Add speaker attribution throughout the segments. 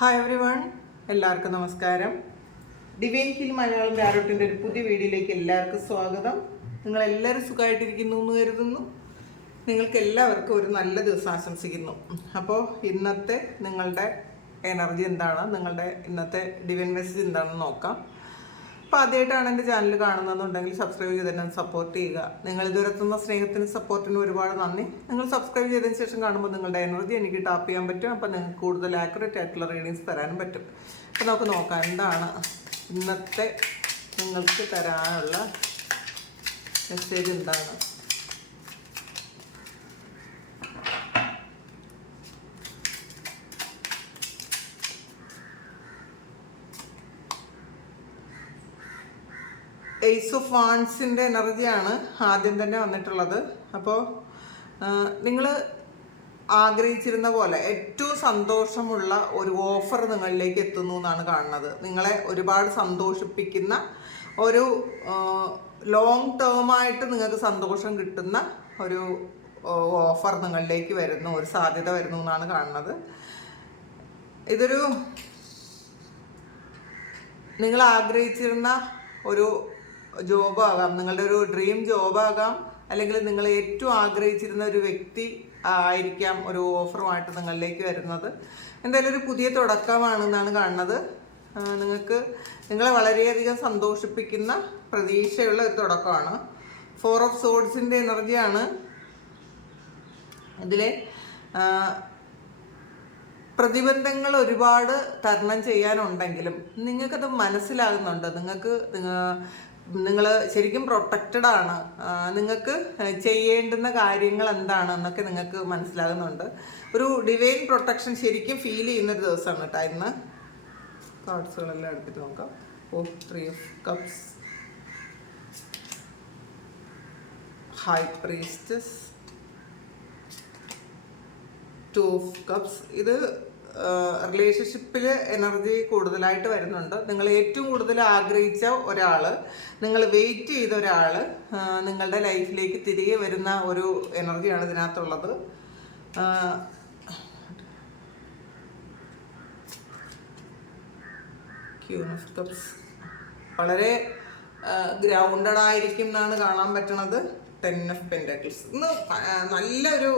Speaker 1: Hi every one എല്ലാവർക്കും നമസ്കാരം. Divine hill Malayalam ഡയറക്റ്റിന്റെ ഒരു പുതിയ വീഡിയോയിലേക്ക് എല്ലാവർക്കും സ്വാഗതം. നിങ്ങളെല്ലാവരും സുഖമായിട്ടിരിക്കുന്നു എന്ന് കരുതുന്നു. നിങ്ങൾക്ക് എല്ലാവർക്കും ഒരു നല്ല ദിവസം ആശംസിക്കുന്നു. അപ്പോൾ ഇന്നത്തെ നിങ്ങളുടെ എനർജി എന്താണ്? നിങ്ങളുടെ ഇന്നത്തെ ഡിവൈൻ മെസ്സേജ് എന്താണെന്ന് നോക്കാം. അപ്പോൾ ആദ്യമായിട്ടാണ് എന്റെ ചാനൽ കാണുന്നതെന്നുണ്ടെങ്കിൽ സബ്സ്ക്രൈബ് ചെയ്ത് തന്നെ സപ്പോർട്ട് ചെയ്യുക. നിങ്ങൾ ഇതുവരെത്തുന്ന സ്നേഹത്തിനും സപ്പോർട്ടിനും ഒരുപാട് നന്ദി. നിങ്ങൾ സബ്സ്ക്രൈബ് ചെയ്തതിന് ശേഷം കാണുമ്പോൾ നിങ്ങളുടെ എനർജി എനിക്ക് ടാപ്പ് ചെയ്യാൻ പറ്റും. അപ്പോൾ നിങ്ങൾക്ക് കൂടുതൽ ആക്യുറേറ്റ് ആയിട്ടുള്ള റീഡിങ്സ് തരാനും പറ്റും. അപ്പോൾ നമുക്ക് നോക്കാം എന്താണ് ഇന്നത്തെ നിങ്ങൾക്ക് തരാനുള്ള മെസ്സേജ് എന്താണ്? എയ്സ് ഓഫ് വാൺസിന്റെ എനർജിയാണ് ആദ്യം തന്നെ വന്നിട്ടുള്ളത്. അപ്പോൾ നിങ്ങൾ ആഗ്രഹിച്ചിരുന്ന പോലെ ഏറ്റവും സന്തോഷമുള്ള ഒരു ഓഫർ നിങ്ങളിലേക്ക് എത്തുന്നു എന്നാണ് കാണുന്നത്. നിങ്ങളെ ഒരുപാട് സന്തോഷിപ്പിക്കുന്ന ഒരു ലോങ് ടേമായിട്ട് നിങ്ങൾക്ക് സന്തോഷം കിട്ടുന്ന ഒരു ഓഫർ നിങ്ങളിലേക്ക് വരുന്നു ഒരു സാധ്യത വരുന്നു എന്നാണ് കാണുന്നത്. ഇതൊരു നിങ്ങൾ ആഗ്രഹിച്ചിരുന്ന ഒരു ജോബാകാം. നിങ്ങളുടെ ഒരു ഡ്രീം ജോബാകാം. അല്ലെങ്കിൽ നിങ്ങൾ ഏറ്റവും ആഗ്രഹിച്ചിരുന്ന ഒരു വ്യക്തി ആയിരിക്കാം ഒരു ഓഫറുമായിട്ട് നിങ്ങളിലേക്ക് വരുന്നത്. എന്തായാലും ഒരു പുതിയ തുടക്കമാണെന്നാണ് കാണുന്നത്. നിങ്ങൾക്ക് നിങ്ങളെ വളരെയധികം സന്തോഷിപ്പിക്കുന്ന പ്രതീക്ഷയുള്ള ഒരു തുടക്കമാണ്. ഫോർ ഓഫ് സോഡ്സിന്റെ എനർജിയാണ് ഇതിലെ പ്രതിബന്ധങ്ങൾ ഒരുപാട് തരണം ചെയ്യാനുണ്ടെങ്കിലും നിങ്ങൾക്കത് മനസ്സിലാകുന്നുണ്ട്? നിങ്ങൾക്ക് നിങ്ങൾ ശരിക്കും പ്രൊട്ടക്റ്റഡ് ആണ്. നിങ്ങൾക്ക് ചെയ്യേണ്ടുന്ന കാര്യങ്ങൾ എന്താണ് എന്നൊക്കെ നിങ്ങൾക്ക് മനസ്സിലാകുന്നുണ്ട്. ഒരു ഡിവൈൻ പ്രൊട്ടക്ഷൻ ശരിക്കും ഫീൽ ചെയ്യുന്നൊരു ദിവസമാണ് കേട്ടോ ഇന്ന്. കാർഡ്സുകളെല്ലാം എടുത്തിട്ട് നോക്കാം. ഓ three of cups high priestess two of cups ഇത് റിലേഷൻഷിപ്പിൽ എനർജി കൂടുതലായിട്ട് വരുന്നുണ്ട്. നിങ്ങൾ ഏറ്റവും കൂടുതൽ ആഗ്രഹിച്ച ഒരാൾ നിങ്ങൾ വെയിറ്റ് ചെയ്ത ഒരാൾ നിങ്ങളുടെ ലൈഫിലേക്ക് തിരികെ വരുന്ന ഒരു എനർജിയാണ് ഇതിനകത്തുള്ളത്. വളരെ ഗ്രൗണ്ടഡ് ആയിരിക്കും എന്നാണ് കാണാൻ പറ്റണത്. ടെൻ ഓഫ് പെന്റാക്കിൾസ് ഇന്ന് നല്ലൊരു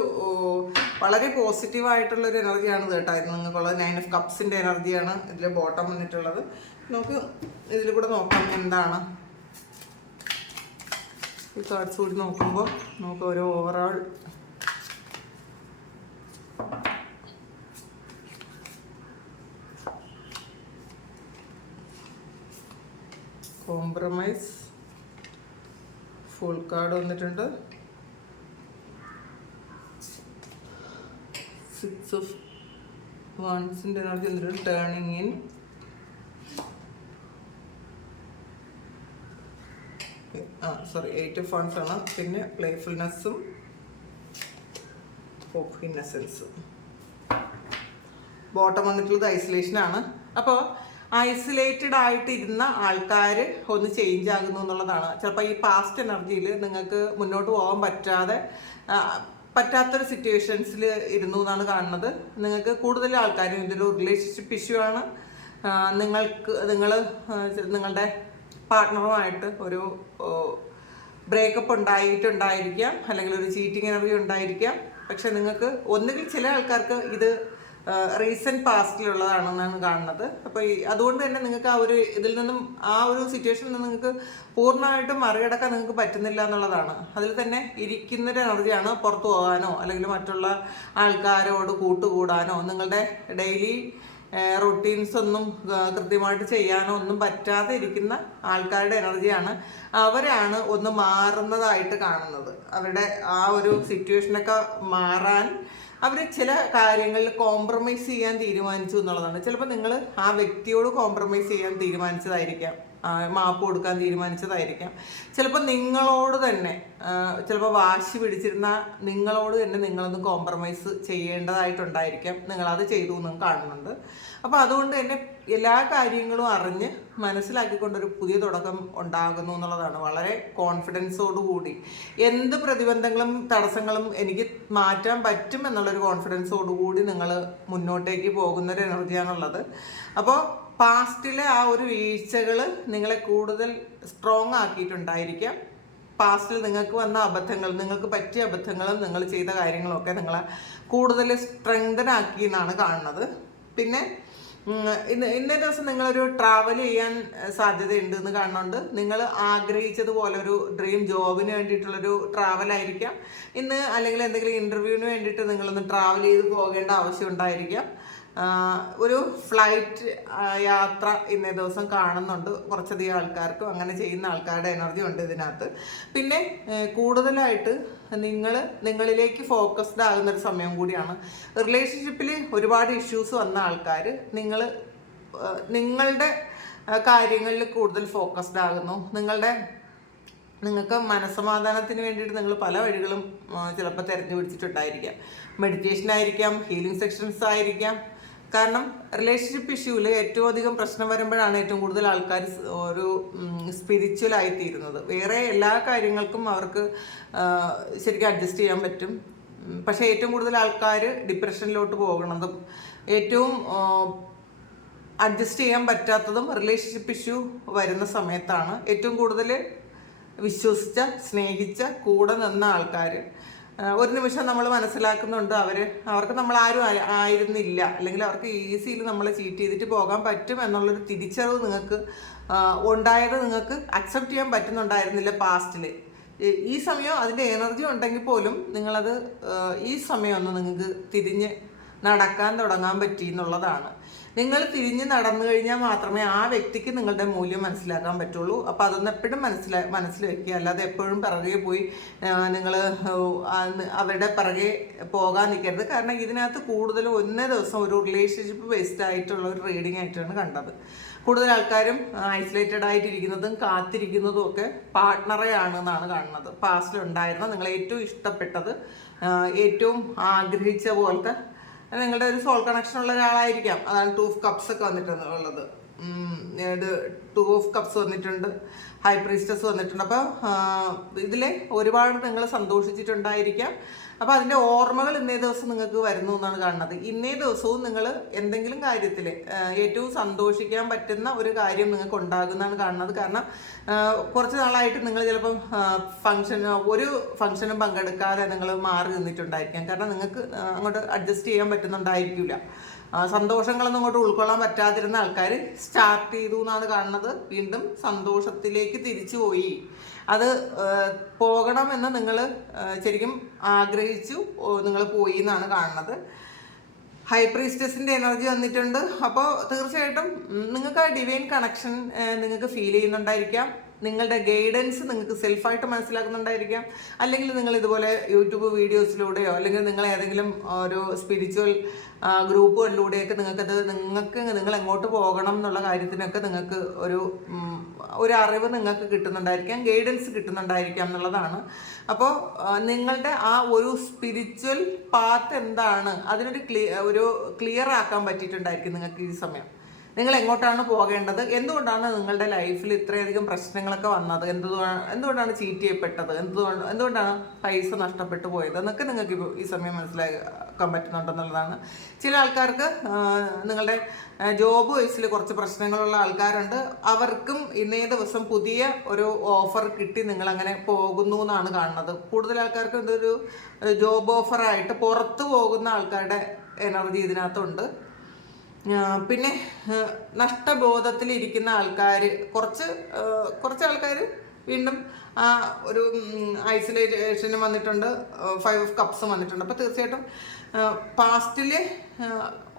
Speaker 1: വളരെ പോസിറ്റീവ് ആയിട്ടുള്ള ഒരു എനർജിയാണ് കേട്ടായിരുന്നു നിങ്ങൾക്കുള്ളത് നയൻ ഓഫ് കപ്സിന്റെ എനർജിയാണ് ഇതിൽ ബോട്ടം വന്നിട്ടുള്ളത്. നമുക്ക് ഇതിൽ കൂടെ നോക്കാം എന്താണ്. ഈ കാർഡ്സ് കൂടി നോക്കുമ്പോൾ നമുക്ക് ഒരു ഓവറോൾ കോംപ്രമൈസ് ഫുൾ കാർഡ് വന്നിട്ടുണ്ട്. സിക്സ് ഓഫ് വൺസിന്റെ എനർജി വന്നിട്ടുണ്ട്. ടേണിങ് ഇൻ ആ സോറി എയ്റ്റ് ഓഫ് വൺസ് ആണ്. പിന്നെ പ്ലേഫുൾനെസ്സും ഓഫ് ഇന്നസെൻസും ബോട്ടം വന്നിട്ടുള്ളത് ഐസൊലേഷൻ ആണ്. അപ്പോൾ ഐസൊലേറ്റഡ് ആയിട്ടിരുന്ന ആൾക്കാർ ഒന്ന് ചേഞ്ച് ആകുന്നു എന്നുള്ളതാണ്. ചിലപ്പോൾ ഈ പാസ്റ്റ് എനർജിയിൽ നിങ്ങൾക്ക് മുന്നോട്ട് പോകാൻ പറ്റാതെ പറ്റാത്തൊരു സിറ്റുവേഷൻസിൽ ഇരുന്നു എന്നാണ് കാണുന്നത്. നിങ്ങൾക്ക് കൂടുതൽ ആൾക്കാരും ഇതിൽ റിലേഷൻഷിപ്പ് ഇഷ്യൂ ആണ്. നിങ്ങൾക്ക് നിങ്ങൾ നിങ്ങളുടെ പാർട്ട്ണറുമായിട്ട് ഒരു ബ്രേക്കപ്പ് ഉണ്ടായിട്ടുണ്ടായിരിക്കാം അല്ലെങ്കിൽ ഒരു ചീറ്റിംഗ് എനർജി ഉണ്ടായിരിക്കാം. പക്ഷെ നിങ്ങൾക്ക് ഒന്നുകിൽ ചില ആൾക്കാർക്ക് ഇത് റീസെന്റ് പാസ്റ്റിലുള്ളതാണെന്നാണ് കാണുന്നത്. അപ്പോൾ ഈ അതുകൊണ്ട് തന്നെ നിങ്ങൾക്ക് ആ ഒരു ഇതിൽ നിന്നും ആ ഒരു സിറ്റുവേഷനിൽ നിന്ന് നിങ്ങൾക്ക് പൂർണമായിട്ടും മറികടക്കാൻ നിങ്ങൾക്ക് പറ്റുന്നില്ല എന്നുള്ളതാണ്. അതിൽ തന്നെ ഇരിക്കുന്നൊരു എനർജിയാണ് പുറത്തു പോകാനോ അല്ലെങ്കിൽ മറ്റുള്ള ആൾക്കാരോട് കൂട്ടുകൂടാനോ നിങ്ങളുടെ ഡെയിലി റൊട്ടീൻസ് ഒന്നും കൃത്യമായിട്ട് ചെയ്യാനോ ഒന്നും പറ്റാതെ ഇരിക്കുന്ന ആൾക്കാരുടെ എനർജിയാണ് അവരാണ് ഒന്ന് മാറുന്നതായിട്ട് കാണുന്നത്. അവരുടെ ആ ഒരു സിറ്റുവേഷനൊക്കെ മാറാൻ അവർ ചില കാര്യങ്ങളിൽ കോംപ്രമൈസ് ചെയ്യാൻ തീരുമാനിച്ചു എന്നുള്ളതാണ്. ചിലപ്പോൾ നിങ്ങൾ ആ വ്യക്തിയോട് കോംപ്രമൈസ് ചെയ്യാൻ തീരുമാനിച്ചതായിരിക്കാം. മാപ്പ് കൊടുക്കാൻ തീരുമാനിച്ചതായിരിക്കാം. ചിലപ്പോൾ നിങ്ങളോട് തന്നെ ചിലപ്പോൾ വാശി പിടിച്ചിരുന്ന നിങ്ങളോട് തന്നെ നിങ്ങളൊന്ന് കോംപ്രമൈസ് ചെയ്യേണ്ടതായിട്ടുണ്ടായിരിക്കാം. നിങ്ങളത് ചെയ്തു എന്നും കാണുന്നുണ്ട്. അപ്പോൾ അതുകൊണ്ട് തന്നെ എല്ലാ കാര്യങ്ങളും അറിഞ്ഞ് മനസ്സിലാക്കിക്കൊണ്ടൊരു പുതിയ തുടക്കം ഉണ്ടാകുന്നു എന്നുള്ളതാണ്. വളരെ കോൺഫിഡൻസോടുകൂടി എന്ത് പ്രതിബന്ധങ്ങളും തടസ്സങ്ങളും എനിക്ക് മാറ്റാൻ പറ്റും എന്നുള്ളൊരു കോൺഫിഡൻസോടുകൂടി നിങ്ങൾ മുന്നോട്ടേക്ക് പോകുന്നൊരു എനർജിയാണുള്ളത്. അപ്പോൾ പാസ്റ്റിലെ ആ ഒരു വീഴ്ചകൾ നിങ്ങളെ കൂടുതൽ സ്ട്രോങ് ആക്കിയിട്ടുണ്ടായിരിക്കാം. പാസ്റ്റിൽ നിങ്ങൾക്ക് വന്ന അബദ്ധങ്ങൾ നിങ്ങൾക്ക് പറ്റിയ അബദ്ധങ്ങളും നിങ്ങൾ ചെയ്ത കാര്യങ്ങളൊക്കെ നിങ്ങളെ കൂടുതൽ സ്ട്രെങ്തൻ ആക്കി എന്നാണ് കാണുന്നത്. പിന്നെ ഇന്ന് ഇന്നേ ദിവസം നിങ്ങളൊരു ട്രാവൽ ചെയ്യാൻ സാധ്യതയുണ്ട് എന്ന് കാണുന്നുണ്ട് നിങ്ങൾ ആഗ്രഹിച്ചതുപോലെ ഒരു ഡ്രീം ജോബിന് വേണ്ടിയിട്ടുള്ളൊരു ട്രാവൽ ആയിരിക്കാം. ഇന്ന് അല്ലെങ്കിൽ എന്തെങ്കിലും ഇന്റർവ്യൂവിന് വേണ്ടിയിട്ട് നിങ്ങളൊന്ന് ട്രാവൽ ചെയ്ത് പോകേണ്ട ആവശ്യം ഉണ്ടായിരിക്കാം. ഒരു ഫ്ലൈറ്റ് യാത്ര ഇന്നേ ദിവസം കാണുന്നുണ്ട്. കുറച്ചധികം ആൾക്കാർക്കും അങ്ങനെ ചെയ്യുന്ന ആൾക്കാരുടെ എനർജി ഉണ്ട് ഇതിനകത്ത്. പിന്നെ കൂടുതലായിട്ട് നിങ്ങൾ നിങ്ങളിലേക്ക് ഫോക്കസ്ഡ് ആകുന്ന ഒരു സമയം കൂടിയാണ്. റിലേഷൻഷിപ്പിൽ ഒരുപാട് ഇഷ്യൂസ് വന്ന ആൾക്കാർ നിങ്ങൾ നിങ്ങളുടെ കാര്യങ്ങളിൽ കൂടുതൽ ഫോക്കസ്ഡ് ആകുന്നു. നിങ്ങളുടെ നിങ്ങൾക്ക് മനസ്സമാധാനത്തിന് വേണ്ടിയിട്ട് നിങ്ങൾ പല വഴികളും ചിലപ്പോൾ തിരഞ്ഞു പിടിച്ചിട്ടുണ്ടായിരിക്കാം. മെഡിറ്റേഷൻ ആയിരിക്കാം ഹീലിംഗ് സെക്ഷൻസ് ആയിരിക്കാം. കാരണം റിലേഷൻഷിപ്പ് ഇഷ്യൂവിൽ ഏറ്റവും അധികം പ്രശ്നം വരുമ്പോഴാണ് ഏറ്റവും കൂടുതൽ ആൾക്കാർ ഒരു സ്പിരിച്വൽ ആയിത്തീരുന്നത്. വേറെ എല്ലാ കാര്യങ്ങൾക്കും അവർക്ക് ശരിക്കും അഡ്ജസ്റ്റ് ചെയ്യാൻ പറ്റും. പക്ഷേ ഏറ്റവും കൂടുതൽ ആൾക്കാർ ഡിപ്രഷനിലോട്ട് പോകണതും ഏറ്റവും അഡ്ജസ്റ്റ് ചെയ്യാൻ പറ്റാത്തതും റിലേഷൻഷിപ്പ് ഇഷ്യൂ വരുന്ന സമയത്താണ് ഏറ്റവും കൂടുതൽ വിശ്വസിച്ച സ്നേഹിച്ച കൂടെ നിന്ന ആൾക്കാർ ഒരു നിമിഷം നമ്മൾ മനസ്സിലാക്കുന്നുണ്ട്. അവർ അവർക്ക് നമ്മൾ ആരും ആയിരുന്നില്ല. അല്ലെങ്കിൽ അവർക്ക് ഈസിയിൽ നമ്മൾ ചീറ്റ് ചെയ്തിട്ട് പോകാൻ പറ്റും എന്നുള്ളൊരു തിരിച്ചറിവ് നിങ്ങൾക്ക് ഉണ്ടായത് നിങ്ങൾക്ക് അക്സെപ്റ്റ് ചെയ്യാൻ പറ്റുന്നുണ്ടായിരുന്നില്ല പാസ്റ്റിൽ ഈ സമയം അതിന്റെ എനർജി ഉണ്ടെങ്കിൽ പോലും നിങ്ങളത് ഈ സമയം ഒന്ന് നിങ്ങൾക്ക് തിരിഞ്ഞ് നടക്കാൻ തുടങ്ങാൻ പറ്റി എന്നുള്ളതാണ്. നിങ്ങൾ തിരിഞ്ഞ് നടന്നു കഴിഞ്ഞാൽ മാത്രമേ ആ വ്യക്തിക്ക് നിങ്ങളുടെ മൂല്യം മനസ്സിലാക്കാൻ പറ്റുള്ളൂ. അപ്പോൾ അതൊന്നും എപ്പോഴും മനസ്സിലാ മനസ്സിൽ വെക്കുക. അല്ലാതെ എപ്പോഴും പിറകെ പോയി നിങ്ങൾ അവരുടെ പിറകെ പോകാൻ നിൽക്കരുത്. കാരണം ഇതിനകത്ത് കൂടുതലും ഒന്നേ ദിവസം ഒരു റിലേഷൻഷിപ്പ് ബേസ്ഡ് ആയിട്ടുള്ള ഒരു റീഡിംഗ് ആയിട്ടാണ് കണ്ടത്. കൂടുതൽ ആൾക്കാരും ഐസൊലേറ്റഡ് ആയിട്ടിരിക്കുന്നതും കാത്തിരിക്കുന്നതും ഒക്കെ പാർട്ട്ണറെ ആണെന്നാണ് കാണുന്നത്. പാസ്റ്റിലുണ്ടായിരുന്ന നിങ്ങൾ ഏറ്റവും ഇഷ്ടപ്പെട്ടത് ഏറ്റവും ആഗ്രഹിച്ച പോലത്തെ നിങ്ങളുടെ ഒരു സോൾ കണക്ഷൻ ഉള്ള ഒരാളായിരിക്കാം. അതാണ് ടു ഓഫ് കപ്സ് ഒക്കെ വന്നിട്ടുണ്ട് ഉള്ളത് ഇത് ടു ഓഫ് കപ്സ് വന്നിട്ടുണ്ട് ഹൈ പ്രീസ്റ്റസ് വന്നിട്ടുണ്ട്. അപ്പോൾ ഇതിൽ ഒരുപാട് നിങ്ങൾ സന്തോഷിച്ചിട്ടുണ്ടായിരിക്കാം. അപ്പോൾ അതിന്റെ ഓർമ്മകൾ ഇന്നേ ദിവസം നിങ്ങൾക്ക് വരുന്നു എന്നാണ് കാണുന്നത്. ഇന്നേ ദിവസവും നിങ്ങൾ എന്തെങ്കിലും കാര്യത്തിൽ ഏറ്റവും സന്തോഷിക്കാൻ പറ്റുന്ന ഒരു കാര്യം നിങ്ങൾക്ക് ഉണ്ടാകുന്നതാണ് കാണുന്നത്. കാരണം കുറച്ച് നാളായിട്ട് നിങ്ങൾ ചിലപ്പം ഫംഗ്ഷൻ ഒരു ഫംഗ്ഷനും പങ്കെടുക്കാതെ നിങ്ങൾ മാറി നിന്നിട്ടുണ്ടായിരിക്കാം. കാരണം നിങ്ങൾക്ക് അങ്ങോട്ട് അഡ്ജസ്റ്റ് ചെയ്യാൻ പറ്റുന്നുണ്ടായിരിക്കില്ല. സന്തോഷങ്ങളൊന്നും അങ്ങോട്ട് ഉൾക്കൊള്ളാൻ പറ്റാതിരുന്ന ആൾക്കാർ സ്റ്റാർട്ട് ചെയ്തു എന്നാണ് കാണുന്നത്. വീണ്ടും സന്തോഷത്തിലേക്ക് തിരിച്ചു പോയി. അത് പോകണമെന്ന് നിങ്ങൾ ശരിക്കും ആഗ്രഹിച്ചു നിങ്ങൾ പോയി എന്നാണ് കാണുന്നത്. ഹൈ പ്രീസ്റ്റസിന്റെ എനർജി വന്നിട്ടുണ്ട്. അപ്പോൾ തീർച്ചയായിട്ടും നിങ്ങൾക്ക് ആ ഡിവൈൻ കണക്ഷൻ നിങ്ങൾക്ക് ഫീൽ ചെയ്യുന്നുണ്ടായിരിക്കാം. നിങ്ങളുടെ ഗൈഡൻസ് നിങ്ങൾക്ക് സെൽഫായിട്ട് മനസ്സിലാക്കുന്നുണ്ടായിരിക്കാം. അല്ലെങ്കിൽ നിങ്ങൾ ഇതുപോലെ യൂട്യൂബ് വീഡിയോസിലൂടെയോ അല്ലെങ്കിൽ നിങ്ങൾ ഏതെങ്കിലും ഒരു സ്പിരിച്വൽ ഗ്രൂപ്പുകളിലൂടെയൊക്കെ നിങ്ങൾക്കത് നിങ്ങൾക്ക് നിങ്ങൾ എങ്ങോട്ട് പോകണം എന്നുള്ള കാര്യത്തിനൊക്കെ നിങ്ങൾക്ക് ഒരു ഒരു അറിവ് നിങ്ങൾക്ക് കിട്ടുന്നുണ്ടായിരിക്കാം ഗൈഡൻസ് കിട്ടുന്നുണ്ടായിരിക്കാം എന്നുള്ളതാണ്. അപ്പോൾ നിങ്ങളുടെ ആ ഒരു സ്പിരിച്വൽ പാത്ത് എന്താണ്? അതിനൊരു ക്ലിയ ഒരു ക്ലിയർ ആക്കാൻ പറ്റിയിട്ടുണ്ടായിരിക്കും നിങ്ങൾക്ക് ഈ സമയം. നിങ്ങൾ എങ്ങോട്ടാണ് പോകേണ്ടത്? എന്തുകൊണ്ടാണ് നിങ്ങളുടെ ലൈഫിൽ ഇത്രയധികം പ്രശ്നങ്ങളൊക്കെ വന്നത്? എന്തുകൊണ്ടാണ് എന്തുകൊണ്ടാണ് ചീറ്റ് ചെയ്യപ്പെട്ടത്? എന്തുകൊണ്ട് എന്തുകൊണ്ടാണ് പൈസ നഷ്ടപ്പെട്ടു പോയത്? എന്നൊക്കെ നിങ്ങൾക്ക് ഈ സമയം മനസ്സിലാക്കാൻ പറ്റുന്നുണ്ടെന്നുള്ളതാണ്. ചില ആൾക്കാർക്ക് നിങ്ങളുടെ ജോബ് വൈസിൽ കുറച്ച് പ്രശ്നങ്ങളുള്ള ആൾക്കാരുണ്ട്. അവർക്കും ഇന്നേ ദിവസം പുതിയ ഒരു ഓഫർ കിട്ടി നിങ്ങൾ അങ്ങനെ പോകുന്നു എന്നാണ് കാണുന്നത്. കൂടുതൽ ആൾക്കാർക്ക് ഇതൊരു ജോബ് ഓഫറായിട്ട് പുറത്ത് പോകുന്ന ആൾക്കാരുടെ എനർജി ഇതിനകത്തുണ്ട്. പിന്നെ നഷ്ടബോധത്തിൽ ഇരിക്കുന്ന ആൾക്കാർ കുറച്ച് കുറച്ച് ആൾക്കാർ വീണ്ടും ആ ഒരു ഐസൊലേഷനും വന്നിട്ടുണ്ട് ഫൈവ് ഓഫ് കപ്സും വന്നിട്ടുണ്ട്. അപ്പോൾ തീർച്ചയായിട്ടും പാസ്റ്റിൽ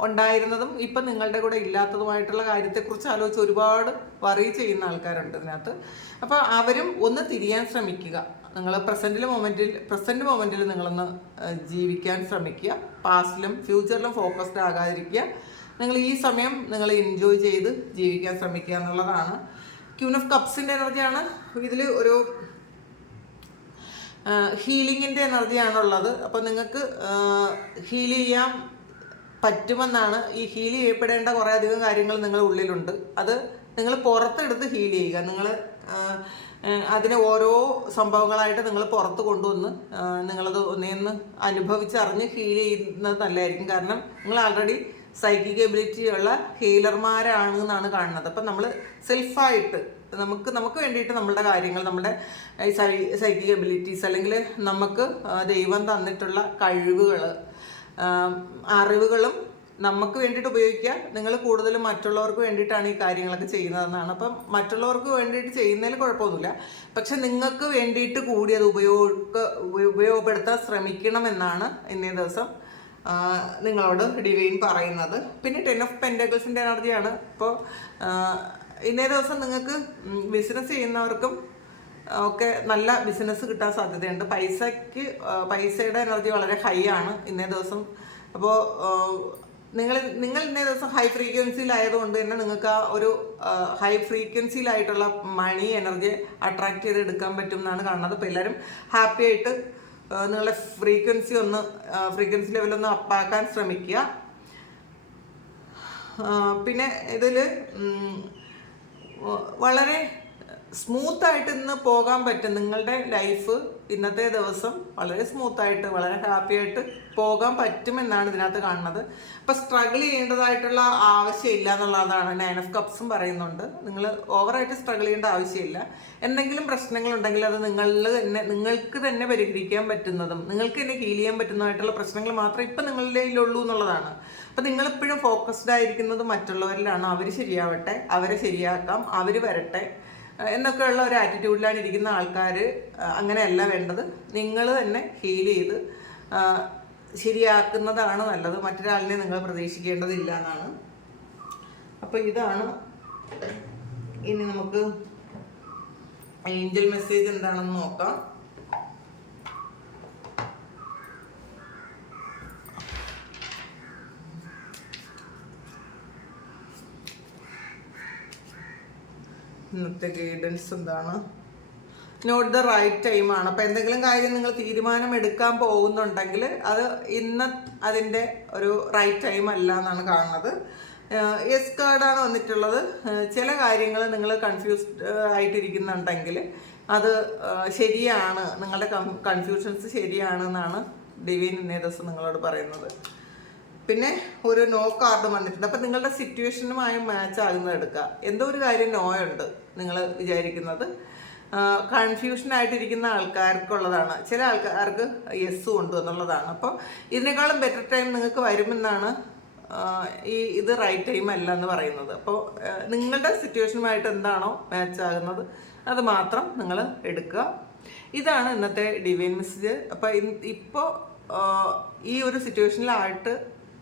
Speaker 1: ഉണ്ടായിരുന്നതും ഇപ്പം നിങ്ങളുടെ കൂടെ ഇല്ലാത്തതുമായിട്ടുള്ള കാര്യത്തെക്കുറിച്ച് ആലോചിച്ച് ഒരുപാട് വറി ചെയ്യുന്ന ആൾക്കാരുണ്ട് ഇതിനകത്ത്. അപ്പോൾ അവരും ഒന്ന് തിരിയാൻ ശ്രമിക്കുക. നിങ്ങൾ പ്രസന്റിൽ മൊമെന്റിൽ പ്രസന്റ് മൊമെന്റിൽ നിങ്ങളൊന്ന് ജീവിക്കാൻ ശ്രമിക്കുക. പാസ്റ്റിലും ഫ്യൂച്ചറിലും ഫോക്കസ്ഡ് ആകാതിരിക്കുക. നിങ്ങൾ ഈ സമയം നിങ്ങൾ എൻജോയ് ചെയ്ത് ജീവിക്കാൻ ശ്രമിക്കുക എന്നുള്ളതാണ്. ക്യൂൺ ഓഫ് കപ്സിന്റെ എനർജിയാണ്. ഇതിൽ ഒരു ഹീലിങ്ങിന്റെ എനർജിയാണുള്ളത്. അപ്പോൾ നിങ്ങൾക്ക് ഹീൽ ചെയ്യാൻ പറ്റുമെന്നാണ് ഈ ഹീൽ ചെയ്യപ്പെടേണ്ട കുറേ അധികം കാര്യങ്ങൾ നിങ്ങളുടെ ഉള്ളിലുണ്ട്. അത് നിങ്ങൾ പുറത്തെടുത്ത് ഹീൽ ചെയ്യുക. നിങ്ങൾ അതിനെ ഓരോ സംഭവങ്ങളായിട്ട് നിങ്ങൾ പുറത്ത് കൊണ്ടുവന്ന് നിങ്ങളത് ഒന്നേന്ന് അനുഭവിച്ചറിഞ്ഞ് ഹീൽ ചെയ്യുന്നത് നല്ലതായിരിക്കും. കാരണം നിങ്ങൾ ആൾറെഡി സൈക്കിക് എബിലിറ്റി ഉള്ള ഹീലർമാരാണ് എന്നാണ് കാണുന്നത്. അപ്പം നമ്മൾ സെൽഫായിട്ട് നമുക്ക് നമുക്ക് വേണ്ടിയിട്ട് നമ്മുടെ കാര്യങ്ങൾ നമ്മുടെ സൈക്കിക് എബിലിറ്റീസ് അല്ലെങ്കിൽ നമുക്ക് ദൈവം തന്നിട്ടുള്ള കഴിവുകൾ അറിവുകളും നമുക്ക് വേണ്ടിയിട്ട് ഉപയോഗിക്കുക നിങ്ങൾ കൂടുതലും മറ്റുള്ളവർക്ക് വേണ്ടിയിട്ടാണ് ഈ കാര്യങ്ങളൊക്കെ ചെയ്യുന്നതെന്നാണ്. അപ്പം മറ്റുള്ളവർക്ക് വേണ്ടിയിട്ട് ചെയ്യുന്നതിൽ കുഴപ്പമൊന്നുമില്ല. പക്ഷെ നിങ്ങൾക്ക് വേണ്ടിയിട്ട് കൂടി അത് ഉപയോഗ ഉപയോഗപ്പെടുത്താൻ ശ്രമിക്കണമെന്നാണ് ഇന്നേ ദിവസം നിങ്ങളോട് ഡിവൈൻ പറയുന്നത്. പിന്നെ ടെൻ ഓഫ് പെൻഡഗിൾസിന്റെ എനർജിയാണ്. ഇപ്പോൾ ഇന്നേ ദിവസം നിങ്ങൾക്ക് ബിസിനസ് ചെയ്യുന്നവർക്കും ഒക്കെ നല്ല ബിസിനസ് കിട്ടാൻ സാധ്യതയുണ്ട്. പൈസയ്ക്ക് പൈസയുടെ എനർജി വളരെ ഹൈ ആണ് ഇന്നേ ദിവസം. അപ്പോൾ നിങ്ങൾ നിങ്ങൾ ഇന്നേ ദിവസം ഹൈ ഫ്രീക്വൻസിയിലായതുകൊണ്ട് തന്നെ നിങ്ങൾക്ക് ആ ഒരു ഹൈ ഫ്രീക്വൻസിയിലായിട്ടുള്ള മണി എനർജി അട്രാക്ട് ചെയ്ത് എടുക്കാൻ പറ്റും എന്നാണ് കാണുന്നത്. അപ്പോൾ എല്ലാവരും ഹാപ്പി ആയിട്ട് നിങ്ങളുടെ ഫ്രീക്വൻസി ഒന്ന് ഫ്രീക്വൻസി ലെവൽ ലെവലൊന്ന് അപ്പാക്കാൻ ശ്രമിക്കുക. പിന്നെ ഇതിൽ വളരെ സ്മൂത്തായിട്ട് ഇന്ന് പോകാൻ പറ്റും നിങ്ങളുടെ ലൈഫ് ഇന്നത്തെ ദിവസം വളരെ സ്മൂത്തായിട്ട് വളരെ ഹാപ്പി ആയിട്ട് പോകാൻ പറ്റുമെന്നാണ് ഇതിനകത്ത് കാണുന്നത്. അപ്പം സ്ട്രഗിൾ ചെയ്യേണ്ടതായിട്ടുള്ള ആവശ്യമില്ല എന്നുള്ളതാണ് നയൻ ഓഫ് കപ്സും പറയുന്നുണ്ട്. നിങ്ങൾ ഓവറായിട്ട് സ്ട്രഗിൾ ചെയ്യേണ്ട ആവശ്യമില്ല. എന്തെങ്കിലും പ്രശ്നങ്ങളുണ്ടെങ്കിൽ അത് നിങ്ങളിൽ തന്നെ നിങ്ങൾക്ക് തന്നെ പരിഹരിക്കാൻ പറ്റുന്നതും നിങ്ങൾക്ക് തന്നെ ഹീൽ ചെയ്യാൻ പറ്റുന്നതായിട്ടുള്ള പ്രശ്നങ്ങൾ മാത്രമേ ഇപ്പം നിങ്ങളുടെ ഉള്ളൂ എന്നുള്ളതാണ്. അപ്പം നിങ്ങളിപ്പോഴും ഫോക്കസ്ഡ് ആയിരിക്കുന്നത് മറ്റുള്ളവരിലാണ്. അവർ ശരിയാവട്ടെ അവരെ ശരിയാക്കാം അവർ വരട്ടെ. എന്നൊക്കെയുള്ള ഒരു ആറ്റിറ്റ്യൂഡിലാണ് ഇരിക്കുന്ന ആൾക്കാർ അങ്ങനെയല്ല വേണ്ടത്. നിങ്ങൾ തന്നെ ഹീൽ ചെയ്ത് ശരിയാക്കുന്നതാണ് നല്ലത്. മറ്റൊരാളിനെ നിങ്ങൾ പ്രതീക്ഷിക്കേണ്ടതില്ല എന്നാണ്. അപ്പോൾ ഇതാണ് ഇനി നമുക്ക് ഏഞ്ചൽ മെസ്സേജ് എന്താണെന്ന് നോക്കാം. ഇന്നത്തെ ഗൈഡൻസ് എന്താണ്? നോട്ട് ദ റൈറ്റ് ടൈം ആണ്. അപ്പം എന്തെങ്കിലും കാര്യം നിങ്ങൾ തീരുമാനം എടുക്കാൻ പോകുന്നുണ്ടെങ്കിൽ അത് ഇന്ന് അതിന്റെ ഒരു റൈറ്റ് ടൈം അല്ല എന്നാണ് കാണുന്നത്. യെസ് കാർഡാണ് വന്നിട്ടുള്ളത്. ചില കാര്യങ്ങൾ നിങ്ങൾ കൺഫ്യൂസ്ഡ് ആയിട്ടിരിക്കുന്നുണ്ടെങ്കിൽ അത് ശരിയാണ്. നിങ്ങളുടെ കൺഫ്യൂഷൻസ് ശരിയാണെന്നാണ് ഡിവൈൻ ഇന്നേ നിങ്ങളോട് പറയുന്നത്. പിന്നെ ഒരു നോ കാർഡ് വന്നിട്ടുണ്ട്. അപ്പം നിങ്ങളുടെ സിറ്റുവേഷനുമായി മാച്ച് ആകുന്നത് എടുക്കുക എന്തോ ഒരു കാര്യം നോ ഉണ്ട് നിങ്ങൾ വിചാരിക്കുന്നത്. കൺഫ്യൂഷനായിട്ടിരിക്കുന്ന ആൾക്കാർക്കുള്ളതാണ്. ചില ആൾക്കാർക്ക് യെസ്സും ഉണ്ട് എന്നുള്ളതാണ്. അപ്പോൾ ഇതിനേക്കാളും ബെറ്റർ ടൈം നിങ്ങൾക്ക് വരുമെന്നാണ് ഈ ഇത് റൈറ്റ് ടൈം അല്ല എന്ന് പറയുന്നത്. അപ്പോൾ നിങ്ങളുടെ സിറ്റുവേഷനുമായിട്ട് എന്താണോ മാച്ച് ആകുന്നത് അത് മാത്രം നിങ്ങൾ എടുക്കുക. ഇതാണ് ഇന്നത്തെ ഡിവൈൻ മെസ്സേജ് അപ്പോൾ ഇപ്പോൾ ഈ ഒരു സിറ്റുവേഷനിലായിട്ട്